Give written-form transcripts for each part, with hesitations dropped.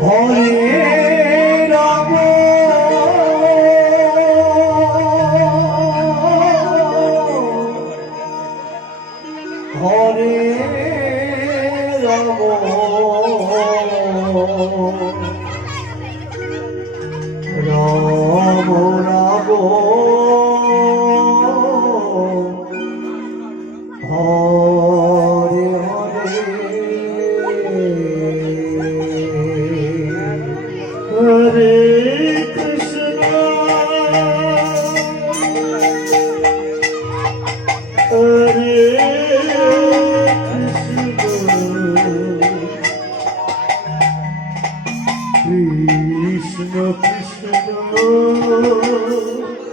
Hare Rama, Hare Rama, Rama Rama, Hare Hare Krishna, Krishna Krishna, Hare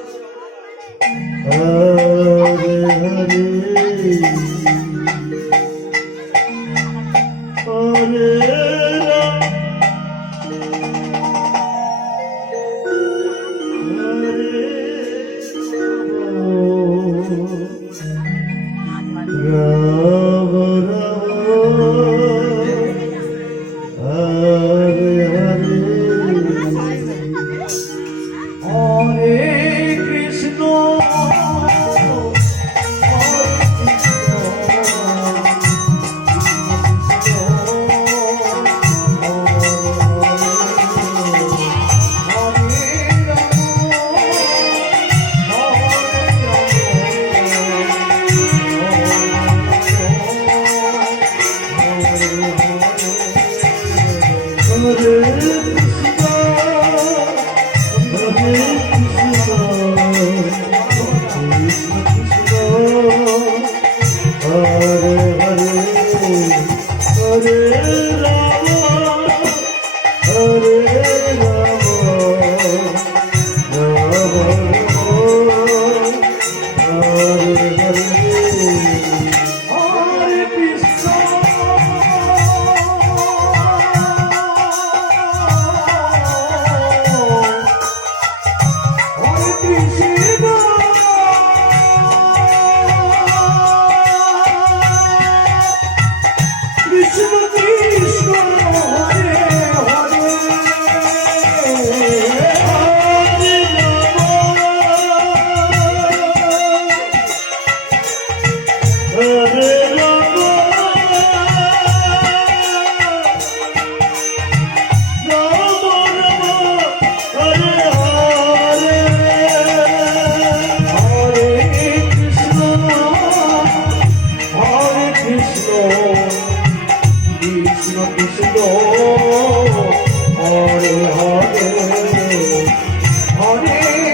Hare, Hare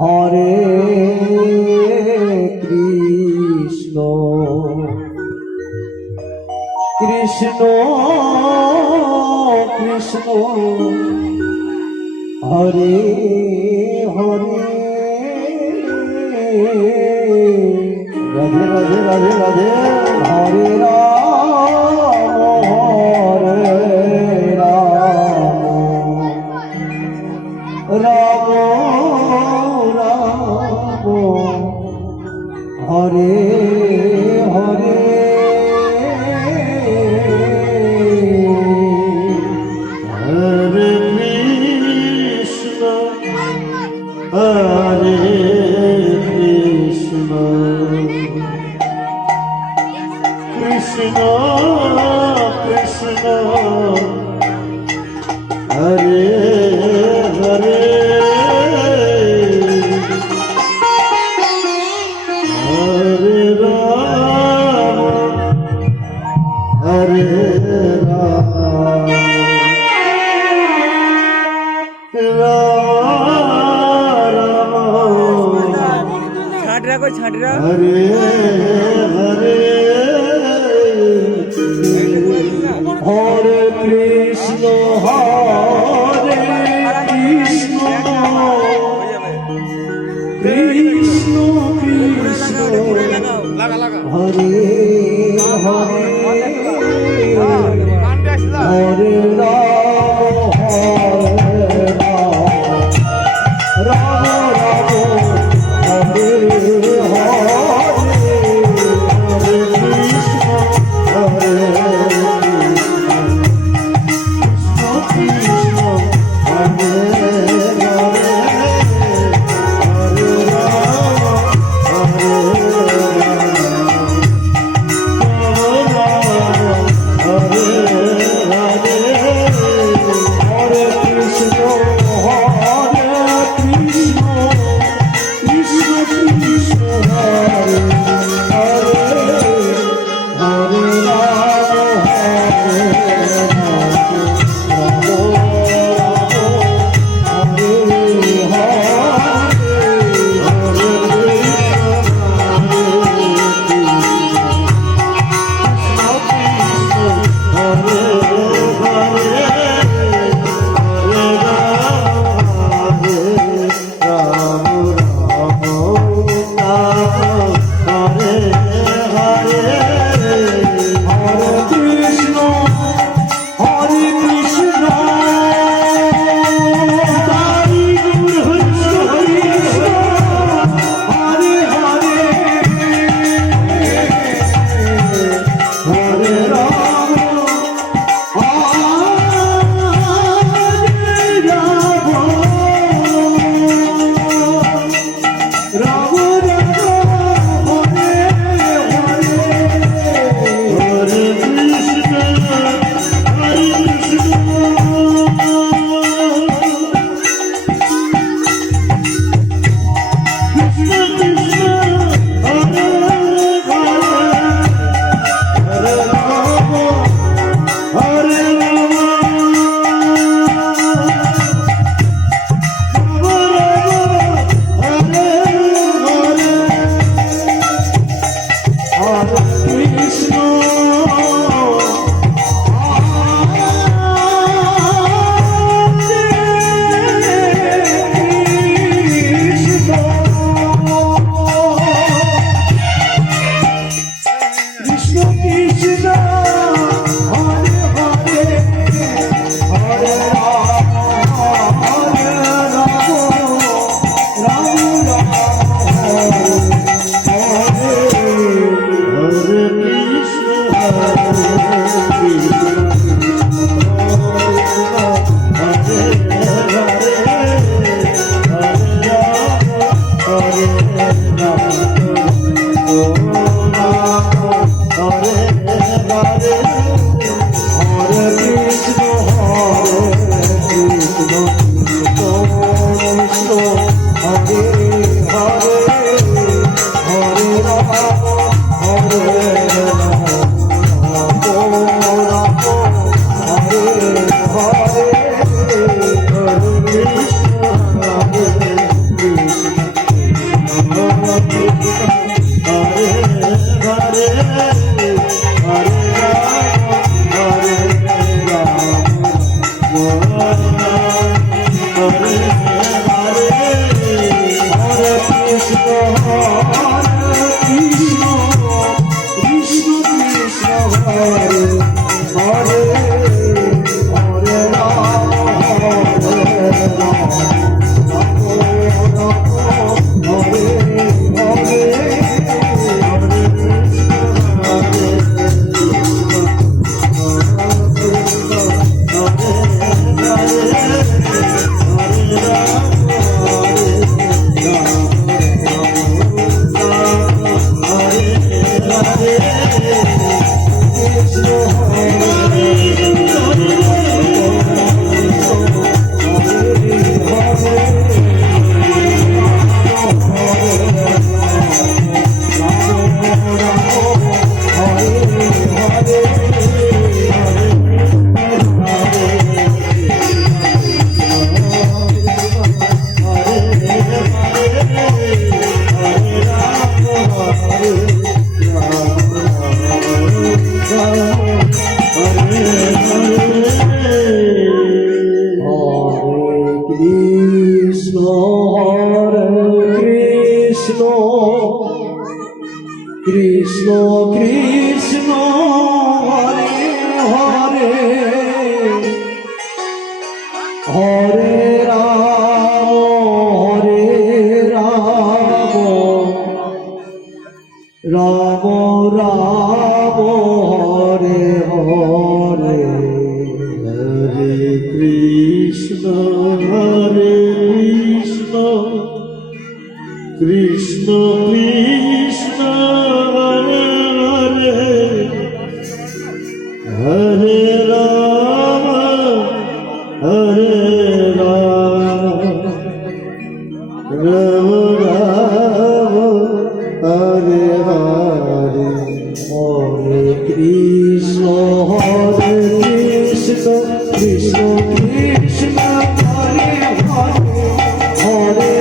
হরে কৃষ্ণ কৃষ্ণ কৃষ্ণ হরে হরে রাধে রাধে রাধে রাধে হরে রাম রাম হরে হরে হরে কৃষ্ণ হরে কৃষ্ণ কৃষ্ণ কৃষ্ণ হরে হরে হরে রাম হরে রাম छाटरा को छाटरा हरे हरे হরে কৃষ্ণ হরে কৃষ্ণ কৃষ্ণ কৃষ্ণ লাগা লাগা হরে হরে হরে রাম হরে রাম রাম রাম হরে হরে हरे कृष्ण हरे कृष्ण कृष्ण কৃষ্ণ কৃষ্ণ হরে হরে হরে রাম রাম রাম হরে হরে হরে কৃষ্ণ কৃষ্ণ কৃষ্ণ হরে হরে হরে রাম রাম রাম হরে হরে হরে কৃষ্ণ কৃষ্ণ কৃষ্ণ হরে হরে হরে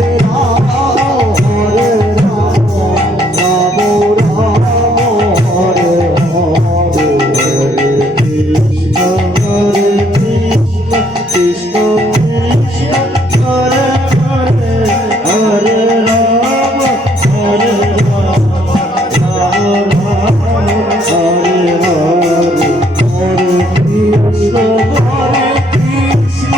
রাম রাম রাম হরে হরে হরে কৃষ্ণ কৃষ্ণ কৃষ্ণ হরে হরে হরে রাম রাম রাম হরে হরে হরে কৃষ্ণ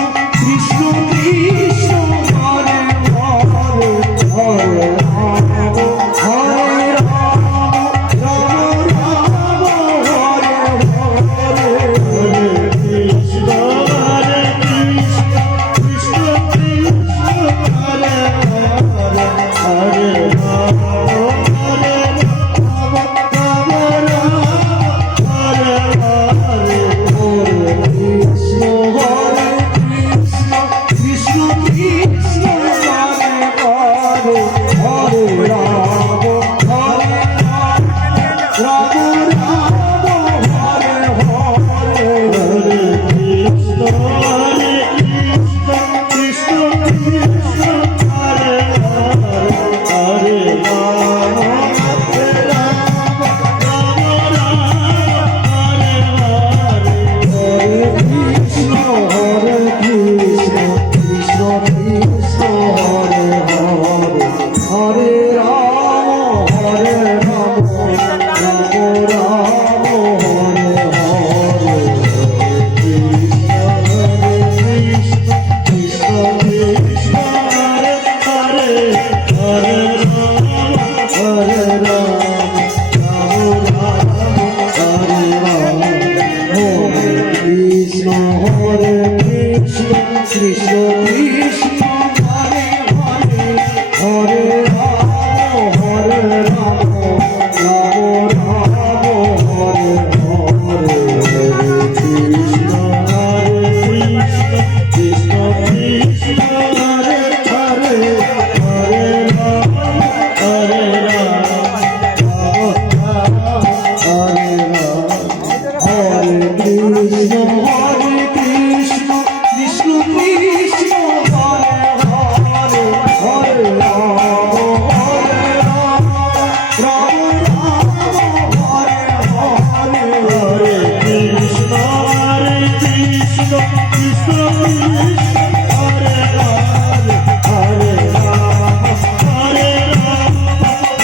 কৃষ্ণ হরে রাম হরে রাম হরে রাম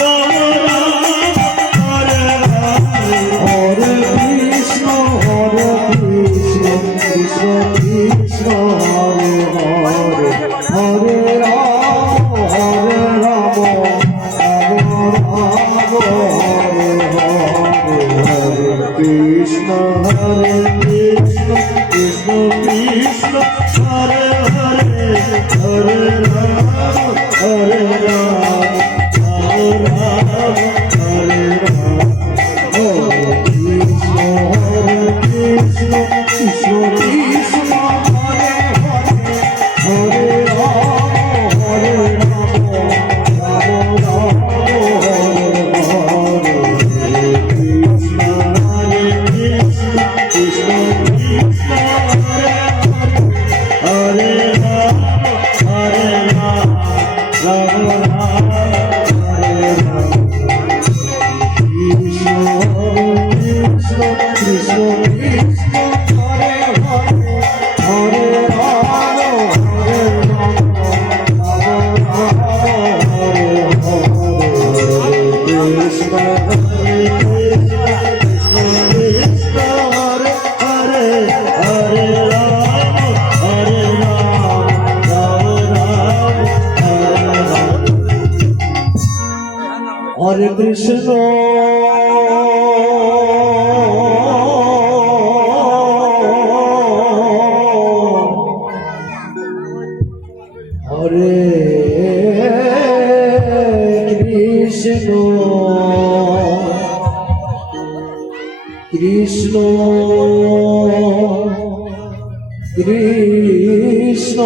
রাম রাম হরে রাম হরে কৃষ্ণ কৃষ্ণ কৃষ্ণ হরে হরে হরে রাম রাম হরে হরে হরে কৃষ্ণ কৃষ্ণ কৃষ্ণ কৃষ্ণ হরে হরে হরে রাম হরে রাম রাম রাম হরে রাম হরে কৃষ্ণ কৃষ্ণ কৃষ্ণ কৃষ্ণ হরে হরে হরে রাম রাম রাম হরে হরে কৃষ্ণ হরে কৃষ্ণ কৃষ্ণ কৃষ্ণ হরে রাম হরে রাম রাম রাম হরে রাম কৃষ্ণ কৃষ্ণ কৃষ্ণ কৃষ্ণ হরে হরে হরে রাম হরে রাম রাম রাম হরে হরে কৃষ্ণ হরে কৃষ্ণ কৃষ্ণ হরে হরে হরে রাম হরে রাম রাম রাম হরে রাম হরে কৃষ্ণ হরে কৃষ্ণ কৃষ্ণ কৃষ্ণ